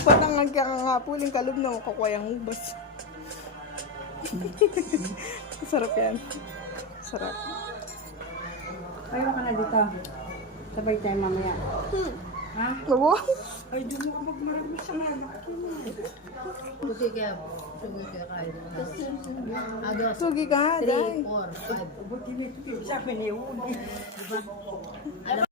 Dapat ang nagkakapuling kalub na makukuha yung ubas. Sarap yan. Sarap. Ayaw ka na dito. Sabay tayo mamaya. Ha? Babo? Ay, doon mo kapag marami sa anak. Sugi ka kayo. Sugi ka, 3, dahil. 4, 5. Buti nito. Sabi niyo.